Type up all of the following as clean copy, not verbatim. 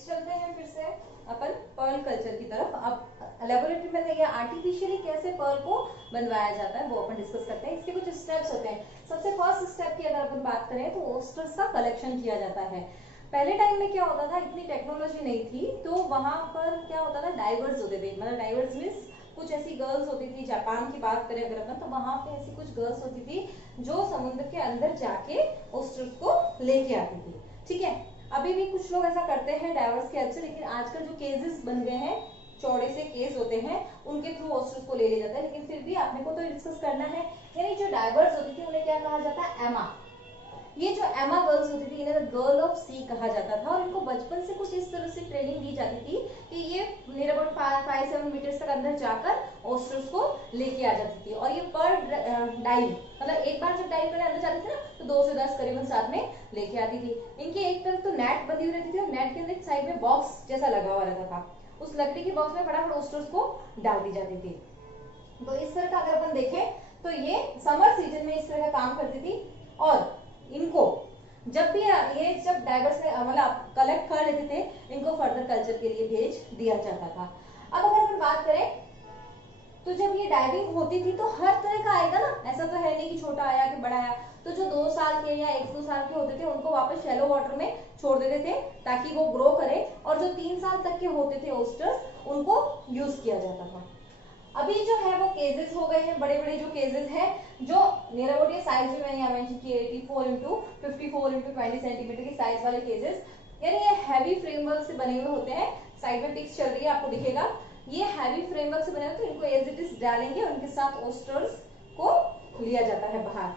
Next चलते हैं फिर से अपन पर्ल कल्चर की तरफ। अब लेबोरेटरी में देखिए आर्टिफिशियली कैसे पर्ल को बनवाया जाता है वो अपन डिस्कस करते हैं। इसके कुछ स्टेप्स होते हैं। सबसे फर्स्ट स्टेप की अगर अपन बात करें तो ओस्टर्स का कलेक्शन किया जाता है। पहले टाइम में क्या होता था, इतनी टेक्नोलॉजी नहीं थी, तो वहां पर क्या होता था, डाइवर्स होते थे। मतलब डाइवर्स मीन्स कुछ ऐसी गर्ल्स होती थी, जापान की बात करें अगर अपन, तो वहां पे ऐसी कुछ गर्ल्स होती थी जो समुद्र के अंदर जाके ओस्टर्स को लेके आती थी। ठीक है, अभी भी कुछ लोग ऐसा करते हैं डाइवर्स के हेल्प से, लेकिन आजकल जो केसेस बन गए हैं, चौड़े से केस होते हैं, उनके थ्रू ओस्टर्स को ले लिया जाता है। लेकिन फिर भी आपने को तो डिस्कस करना है, यानी जो डाइवर्स होती थी उन्हें क्या कहा जाता है, एमा। ये जो एमा गर्ल्स होती थी इन्हें गर्ल ऑफ सी कहा जाता था, और इनको बचपन से कुछ इस तरह से ट्रेनिंग दी जाती थी कि ये नियर अबाउट 5-7 मीटर्स तक अंदर जाकर ओस्टर्स को लेके आ जाती थी। और ये पर डाइव, मतलब एक बार जब डाइव करने अंदर जाती थी ना, तो 2 से 10 करीबन साथ में लेके आती थी। इनकी एक तरफ तो नेट बंधी हुई रहती थी, और नेट के अंदर साइड में बॉक्स जैसा लगा हुआ रहता था। उस लकड़ी के बॉक्स में फटाफट ओस्टर्स को डाल दी जाती थी। तो इस तरह का अगर अपन देखें तो ये समर सीजन में इस तरह का काम करती थी। और इनको जब भी ये जब डाइवर्स में मतलब कलेक्ट कर लेते थे, इनको फर्दर कल्चर के लिए भेज दिया जाता था। अब अगर अपन बात करें तो जब ये डाइविंग होती थी तो हर तरह का आएगा ना, ऐसा तो है नहीं कि छोटा आया कि बड़ा आया। तो जो 2 साल के या 1-2 साल के होते थे उनको वापस शैलो वाटर में छोड़ देते थे ताकि वो ग्रो करे, और जो 3 साल तक के होते थे ओस्टर्स उनको यूज किया जाता था। अभी जो है वो केजेस हो गए हैं, बड़े बड़े जो केजेस हैं, जो नियर अबाउट ये साइज भी मैंने यहाँ मेंशन किए 84 इंटू 54 इंटू 20 सेंटीमीटर की साइज वाले केजेस, यानी ये हैवी फ्रेमवर्क से बने हुए होते हैं। साइड में पिक्स चल रही है, आपको दिखेगा, ये हैवी फ्रेमवर्क से बने हुए, तो इनको एज इट इज डालेंगे, उनके साथ ओस्टर्स को लिया जाता है बाहर।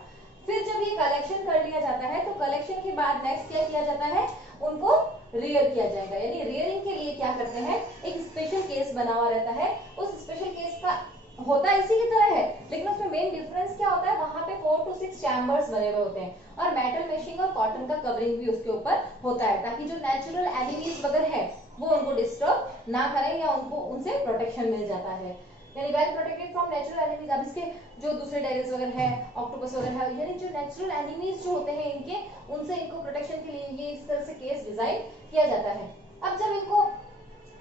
फिर जब ये कलेक्शन कर लिया जाता है तो कलेक्शन के बाद नेक्स्ट क्या किया जाता है, उनको रियर किया जाएगा। यानी रियरिंग के लिए क्या करते हैं, एक स्पेशल केस बना हुआ रहता है। उस स्पेशल केस का होता इसी की तरह है, लेकिन उसमें मेन डिफरेंस क्या होता है, वहां पे 4 to 6 चैम्बर्स बने हुए होते हैं, और मेटल मेशिंग और कॉटन का कवरिंग भी उसके ऊपर होता है, ताकि जो नेचुरल एनिमीज वगैरह है वो उनको डिस्टर्ब ना करें, या उनको उनसे प्रोटेक्शन मिल जाता है, यानी well protected from natural enemies. अब इसके जो दूसरे डेविल्स वगैरह है, ऑक्टोपस वगैरह है, यानी जो नेचुरल एनिमीज जो होते हैं इनके, उनसे इनको प्रोटेक्शन के लिए ये इस तरह से केस डिजाइन किया जाता है। अब जब इनको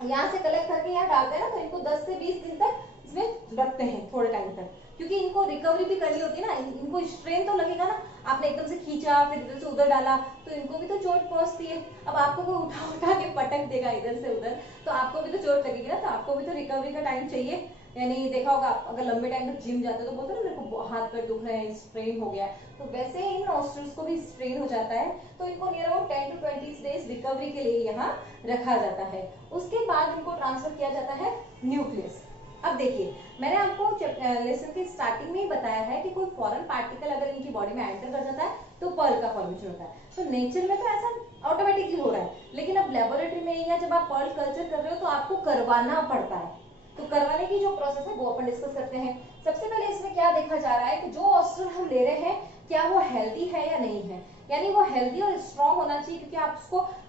यहाँ से कलेक्ट करके यहाँ डालते हैं ना, तो इनको 10 से 20 दिन तक इसमें रखते हैं, थोड़े टाइम तक, क्योंकि इनको रिकवरी भी करनी होती है ना, इनको स्ट्रेन तो लगेगा ना, आपने एकदम से खींचा फिर इधर से उधर डाला तो इनको भी तो चोट पहुंचती है। अब आपको कोई उठा उठा के पटक देगा इधर से उधर, तो आपको भी तो चोट लगेगी ना, तो आपको भी तो रिकवरी का टाइम चाहिए। यानी देखा होगा अगर लंबे टाइम तक जिम जाते हो तो बोलते हैं ना मेरे को हाथ पैर दुख रहे हैं, स्ट्रेन हो गया है, तो वैसे इन ओस्टर्स को भी स्ट्रेन हो जाता है, तो इनको near about 10 to 20 days recovery के लिए यहाँ रखा जाता है। उसके बाद इनको ट्रांसफर किया जाता है न्यूक्लियस। अब देखिए, मैंने आपको लेसन के स्टार्टिंग में ही बताया है कि कोई फॉरेन पार्टिकल अगर इनकी बॉडी में एंटर कर जाता है तो पर्ल का फॉर्मेशन होता है। तो नेचर में तो ऐसा ऑटोमेटिकली हो रहा है, लेकिन अब लेबोरेटरी में या जब आप पर्ल कल्चर कर रहे हो तो आपको करवाना पड़ता है। तो करवाने की जो प्रोसेस है वो अपन डिस्कस करते हैं। सबसे पहले इसमें क्या देखा जा रहा है कि जो ऑस्टर हम ले रहे हैं क्या वो हेल्दी है या नहीं है, यानी वो हेल्दी और स्ट्रॉन्ग होना चाहिए, क्योंकि आप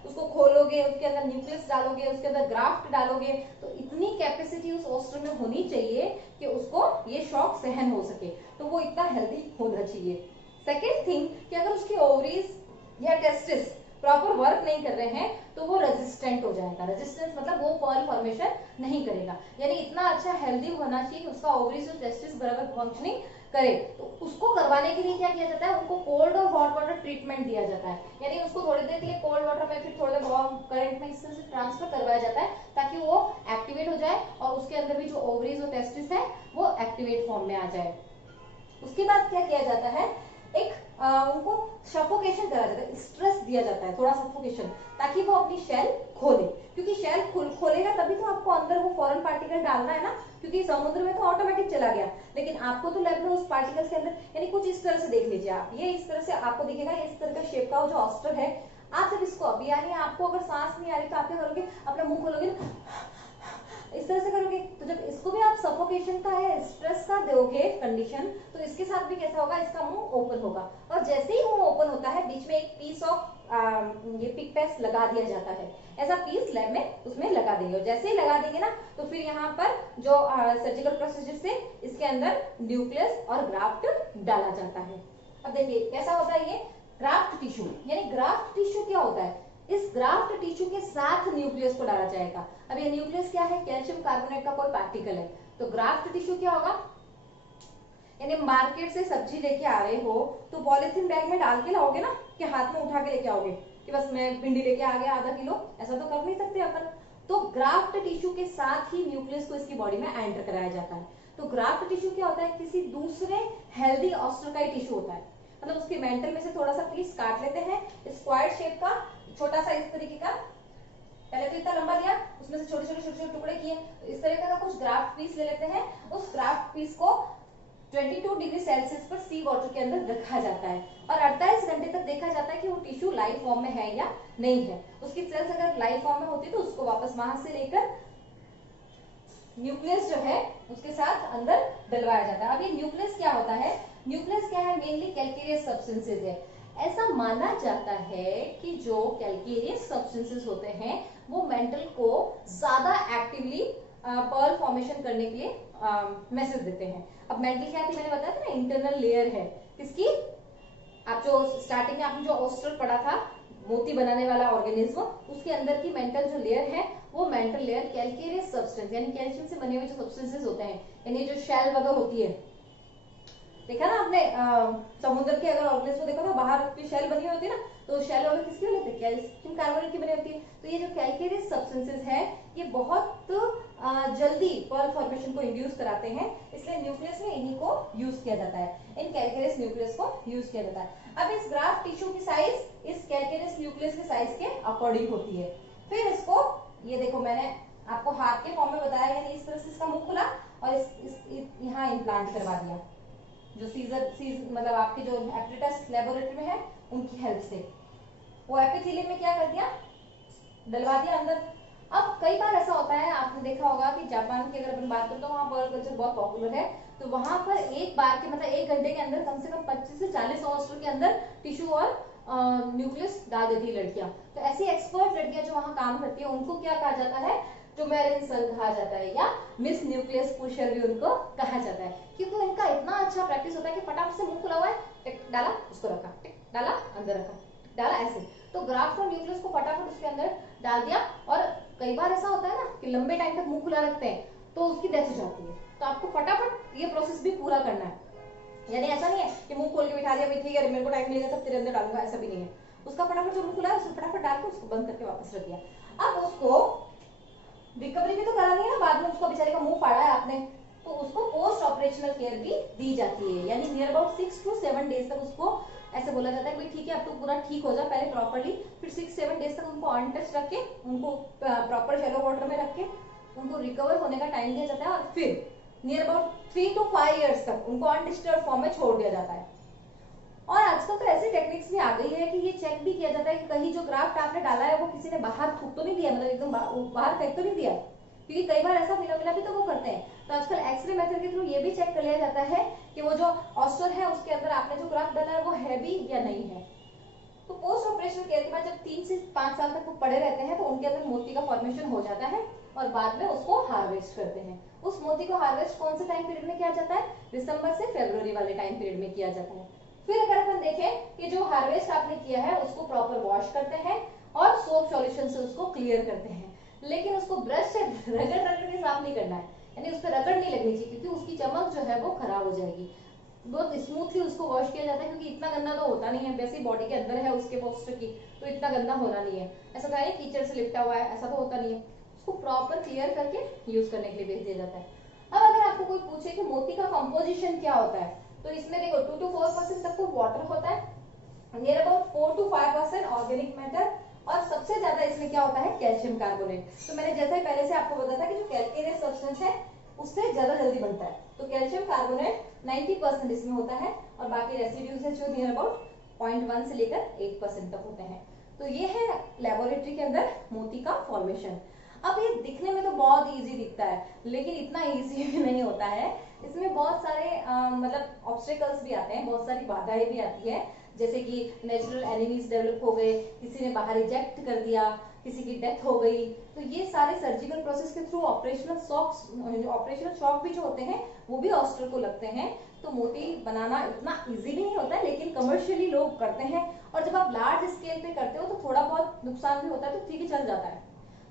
उसको खोलोगे, उसके अंदर न्यूक्लियस डालोगे, उसके अंदर ग्राफ्ट डालोगे, तो इतनी कैपेसिटी उस ऑस्टर में होनी चाहिए कि उसको ये शॉक सहन हो सके, तो वो इतना हेल्दी होना चाहिए। सेकेंड थिंग कि अगर उसकी ओवरीज या टेस्टिस प्रॉपर वर्क नहीं कर रहे हैं तो वो रेजिस्टेंट हो जाएगा। रेजिस्टेंस मतलब वो पर्ल फॉर्मेशन नहीं करेगा, यानी इतना अच्छा हेल्दी होना चाहिए कि उसका ओवरीज और टेस्टिस बराबर फंक्शनिंग करे। तो उसको करवाने के लिए क्या किया जाता है, उनको कोल्ड और हॉट वाटर ट्रीटमेंट दिया जाता है, यानी उसको थोड़ी देर के लिए कोल्ड वाटर में फिर थोड़ी देर वार्म करंट में इस तरह से ट्रांसफर करवाया जाता है ताकि वो एक्टिवेट हो जाए और उसके अंदर भी जो ओवरीज और टेस्टिस है वो एक्टिवेट फॉर्म में आ जाए। उसके बाद क्या किया जाता है, एक उनको सफोकेशन करा जाता है, स्ट्रेस दिया जाता है, थोड़ा सफोकेशन, ताकि वो अपनी शेल खोले, क्योंकि शेल खोलेगा तभी तो आपको अंदर वो फॉरेन पार्टिकल डालना है ना, क्योंकि समुद्र में तो ऑटोमेटिक चला गया, लेकिन आपको तो लैब में उस पार्टिकल्स के अंदर, यानी कुछ इस तरह से देख लीजिए आप, ये इस तरह से आपको दिखेगा, इस तरह का शेप का जो ऑस्टर है। आप जब इसको अभी, यानी आपको अगर सांस नहीं आ रही तो आप क्या करोगे, अपना मुंह खोलोगे इस तरह से करोगे, तो जब इसको भी आप सफोकेशन का है, स्ट्रेस का दोगे कंडीशन, तो इसके साथ भी कैसा होगा, इसका मुंह ओपन होगा, और जैसे ही मुंह ओपन होता है बीच में एक पीस ऑफ ये पिक पेस्ट लगा दिया जाता है, ऐसा पीस लैब में उसमें लगा देंगे, और जैसे ही लगा देंगे ना तो फिर यहाँ पर जो सर्जिकल प्रोसीजर से इसके अंदर न्यूक्लियस और ग्राफ्ट डाला जाता है। अब देखिए कैसा होता है ये ग्राफ्ट टिश्यू, यानी ग्राफ्ट टिश्यू क्या होता है, इस ग्राफ्ट टिश्यू के साथ न्यूक्लियस को डाला जाएगा। अब ये न्यूक्लियस क्या है, कैल्शियम कार्बोनेट का कोई पार्टिकल है। तो ग्राफ्ट टिश्यू क्या होगा, यानी मार्केट से सब्जी लेके आ रहे हो तो पॉलिथीन बैग में डाल के लाओगे ना, कि हाथ में उठा के लेके आओगे कि बस मैं भिंडी लेके आ गया आधा किलो, ऐसा तो कर नहीं सकते अपन। तो ग्राफ्ट टिश्यू के साथ ही न्यूक्लियस को इसकी बॉडी में एंटर कराया जाता है। तो ग्राफ्ट टिश्यू क्या होता है, किसी दूसरे हेल्दी ऑस्ट्रोकाइट टिश्यू होता है, मतलब उसके मेंटल में से थोड़ा सा पीस काट लेते हैं, स्क्वायर शेप का छोटा सा इस तरीके का, पहले तो इतना लंबा लिया, उसमें से छोटे छोटे टुकड़े किए, इस तरह का कुछ ग्राफ्ट पीस ले लेते हैं। उस ग्राफ्ट पीस को 22 डिग्री सेल्सियस पर सी वाटर के अंदर रखा जाता है और 48 घंटे तक देखा जाता है कि वो टिश्यू लाइव फॉर्म में है या नहीं है। उसकी सेल्स अगर लाइव फॉर्म में होती है तो उसको वापस वहां से लेकर न्यूक्लियस जो है उसके साथ अंदर डलवाया जाता है। अब ये न्यूक्लियस क्या होता है, न्यूक्लियस क्या है, मेनली कैल्केरियस सब्सटेंसेज है। ऐसा माना जाता है कि जो कैल्केरियस सब्सटेंसेज होते हैं वो मेंटल को ज्यादा एक्टिवली पर्ल फॉर्मेशन करने के लिए मैसेज देते हैं। अब मेंटल क्या थी, मैंने बताया था ना, इंटरनल लेयर है किसकी, आप जो स्टार्टिंग में आपने जो ऑस्ट्रल पढ़ा था, मोती बनाने वाला ऑर्गेनिज्म, उसके अंदर की मेंटल जो लेयर है वो मेंटल लेयर कैल्केरियस सब्सटेंस यानी कैल्शियम से बने हुए जो सब्सटेंसेस होते हैं, यानी जो शेल वगैरह होती है, देखा ना आपने समुद्र के अगर ऑर्गेनिज्म देखा ना, बाहर की शेल बनी हुई होती है ना, तो शेल वगैरह किसकी बनी होती है, कैल्शियम कार्बोनेट की बनी होती है। तो ये जो कैल्केरियस सब्सटेंसेस है ये बहुत जल्दी पर्ल फॉर्मेशन को इंड्यूस कराते हैं, इसलिए न्यूक्लियस में इन्हीं को यूज किया जाता है, इन कैल्केरियस न्यूक्लियस को यूज किया जाता है। अब इस ग्राफ्ट टिश्यू की साइज इस कैल्केरियस न्यूक्लियस के साइज के अकॉर्डिंग होती है। फिर इसको, ये देखो मैंने आपको हाथ के फॉर्म में बताया, यानी इस तरह से इसका मुंह खुला और यहाँ इम्प्लांट करवा दिया, जो सीजर मतलब आपके जो एपरेटस लेबोरेटरी में है उनकी हेल्प से, वो एपिथेलियम में क्या कर दिया, डलवा दिया अंदर। अब कई बार ऐसा होता है, आपने देखा होगा कि जापान की अगर अपन बात करें तो वहाँ पर्ल कल्चर बहुत पॉपुलर है, तो वहां पर एक बार के मतलब 1 घंटे के अंदर कम से कम 25 से 40 ऑस्ट्रल के अंदर टिश्यू और न्यूक्लियस डाल देती है लड़कियां। तो ऐसी एक्सपर्ट लड़कियां जो वहां काम करती है उनको क्या कहा जाता है, टुमेरिन सन कहा जाता है, या मिस न्यूक्लियस पुशर भी उनको कहा जाता है, क्योंकि उनका इतना अच्छा प्रैक्टिस होता है कि फटाफट से मुंह खुला हुआ है, टिक डाला उसको रखा, टिक डाला अंदर रखा, डाला, ऐसे। तो ग्राफ्ट और न्यूक्लियस को फटाफट उसके अंदर डाल दिया, और कई बार ऐसा होता है ना कि लंबे टाइम तक मुंह खुला रखते हैं तो उसकी डेथ हो जाती है, तो आपको फटाफट ये प्रोसेस भी पूरा करना है। यानी ऐसा नहीं है कि मुंह खोल के बिठा दिया, ठीक है मेरे को टाइम मिलेगा तब तेरे अंदर डालूंगा, ऐसा भी नहीं है। उसका फटाफट जो मुंह खुला है उसको फटाफट डाल के उसको बंद करके वापस रख दिया। अब उसको रिकवरी भी तो करानी है ना, बाद में उसको बेचारे का मुंह फाड़ा है आपने, तो उसको पोस्ट ऑपरेशनल केयर भी दी जाती है, यानी नियर अबाउट 6 to 7 डेज तक उसको ऐसे बोला जाता है कि ठीक है अब तो पूरा ठीक हो जा पहले प्रॉपर्ली, फिर 6-7 डेज तक उनको अनटच रख के, उनको प्रॉपर शैलो वाटर में रख के उनको रिकवर होने का टाइम दिया जाता है, और फिर नियर अबाउट 3 to 5 ईयर्स तक उनको अनडिस्टर्ब फॉर्म में छोड़ दिया जाता है। और आजकल तो ऐसी टेक्निक्स भी आ गई है कि ये चेक भी किया जाता है कि कहीं जो ग्राफ्ट आपने डाला है वो किसी ने बाहर थूक तो नहीं दिया, मतलब एकदम बाहर फेंक तो नहीं दिया, क्योंकि कई बार ऐसा फिनोमिना भी तो वो करते हैं। तो आजकल एक्सरे मेथड के थ्रू ये भी चेक कर लिया जाता है कि वो जो ऑस्टर है उसके अंदर आपने जो ग्राफ्ट डाला है वो है भी या नहीं है। तो पोस्ट ऑपरेशनल केयर के बाद जब 3 से 5 साल तक वो पड़े रहते हैं तो उनके अंदर मोती का फॉर्मेशन हो जाता है, और बाद में उसको हार्वेस्ट करते हैं। उस मोती को हार्वेस्ट कौन से टाइम पीरियड में किया जाता है, दिसंबर से फरवरी वाले टाइम पीरियड में किया जाता है। फिर अगर अपन देखें कि जो हार्वेस्ट आपने किया है उसको प्रॉपर वॉश करते हैं और सोप सॉल्यूशन से उसको क्लियर करते हैं, लेकिन उसको ब्रश से रगड़ के साफ नहीं करना है, यानी उस पर रगड़ नहीं लगनी चाहिए, क्योंकि उसकी चमक जो है वो खराब हो जाएगी। बहुत स्मूथली उसको वॉश किया जाता है, क्योंकि इतना गंदा तो होता नहीं है, वैसे बॉडी के अंदर है उसके पोस्टर की, तो इतना गंदा होना नहीं है। ऐसा तो है कीचड़ से लिपटा हुआ है, ऐसा तो होता नहीं है। उसको प्रॉपर क्लियर करके यूज करने के लिए भेज दिया जाता है। अब अगर आपको कोई पूछे कि मोती का कंपोजिशन क्या होता है, तो इसमें देखो 2 to 4% तक तो वाटर होता है, near about 4 to 5% organic matter, और सबसे ज्यादा इसमें क्या होता है, कैल्शियम कार्बोनेट। तो मैंने जैसे ही पहले से आपको बताया था कि जो कैल्केरियस सब्सटेंस है उससे ज्यादा जल्दी बनता है, तो कैल्शियम कार्बोनेट 90% इसमें होता है, और बाकी रेसिड्यूज है जो नियर अबाउट 0.1 से लेकर 8% तक होते हैं। तो ये है लेबोरेटरी के अंदर मोती का फॉर्मेशन। अब ये दिखने में तो बहुत इजी दिखता है, लेकिन इतना इजी भी नहीं होता है। इसमें बहुत सारे मतलब ऑब्स्टेकल्स भी आते हैं, बहुत सारी बाधाएं भी आती है, जैसे कि नेचुरल एनिमीज डेवलप हो गए, किसी ने बाहर रिजेक्ट कर दिया, किसी की डेथ हो गई, तो ये सारे सर्जिकल प्रोसेस के थ्रू ऑपरेशनल शॉक भी जो होते हैं वो भी ऑस्टर को लगते हैं। तो मोती बनाना इतना इजी भी नहीं होता है, लेकिन कमर्शियली लोग करते हैं, और जब आप लार्ज स्केल पे करते हो तो थोड़ा बहुत नुकसान भी होता है तो ठीक है, चल जाता है।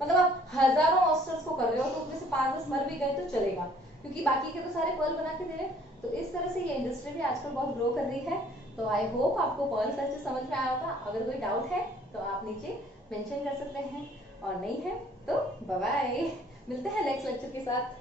मतलब आप हजारों ऑस्टर्स को कर रहे हो तो उसमें से 5-10 मर भी गए तो चलेगा, क्योंकि बाकी के तो सारे पर्ल बना के दे रहे हैं। तो इस तरह से ये इंडस्ट्री भी आजकल बहुत ग्रो कर रही है। तो आई होप आपको पर्ल कल्चर समझ में आया होगा। अगर कोई डाउट है तो आप नीचे मेंशन कर सकते हैं, और नहीं है तो बाय बाय, मिलते हैं नेक्स्ट लेक्चर के साथ।